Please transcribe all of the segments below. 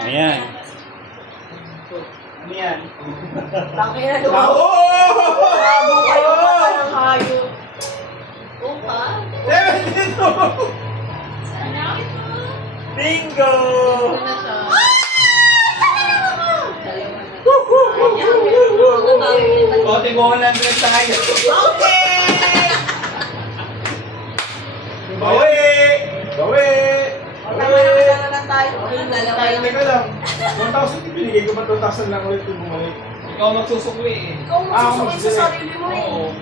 Ayan. Ano yan? Tangin na doon. Bago kayo pa ng hayop. Oo ka? 72! Bingo! Ano na siya? O, tigo 100 sa ngayon. Okay! Bawi! Bawi! Tama na kasama na tayo. Dalawa lang. Teka lang. 1,000 ibinigay ko pa 2,000 lang ulit yung bumalik. Ikaw magsusukli eh. Ikaw magsusukin sa sarili mo eh. Oo.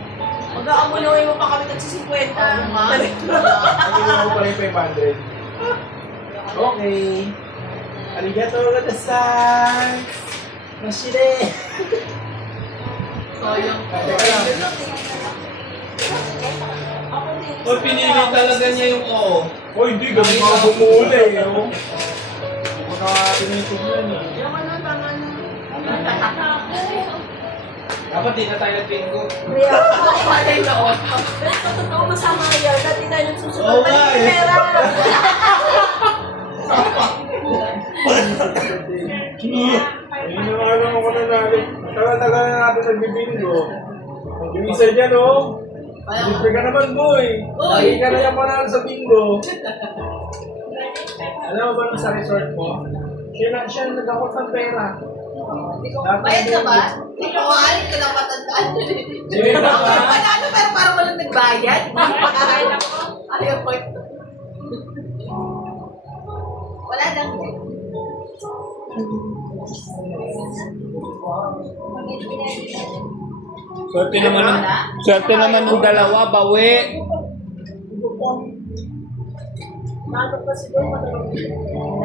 Mag-aamuloy mo pa kami nagsisi-50. Pagkita ko pa rin 500. Okay. Arigato gozaimasu. Mashire. Sayang. Teka lang. O, pinili talaga niya yung oo. Oh, hindi. Ganun mga bumuli eh. Oh. Hindi ko na tinitignan eh. Yung ano, tama na. Dapat di na tayo nag-bingo. Kaya ako patay na ako. Pero totoo masama yan. Dati tayo nagsusukat. Oo nga eh. Pera. Ayun na mga lang ako na natin. Tagal-tagal na natin nagbibingo. Yung isa dyan oh. Libre ka naman boy. Lagi ka na yung panalo sa bingo. Alam mo ba nung sa resort mo? Siya nag-akot ng pera. Bayad ka ba? Hindi ko maalit ka lang matandaan. Sige ba ba? Panalo pero parang walang nagbayad. Pagkakain ako. Ayaw ko ito. Wala lang. Swerte naman ng dalawa, bawi. Nalo pa siguro matulog.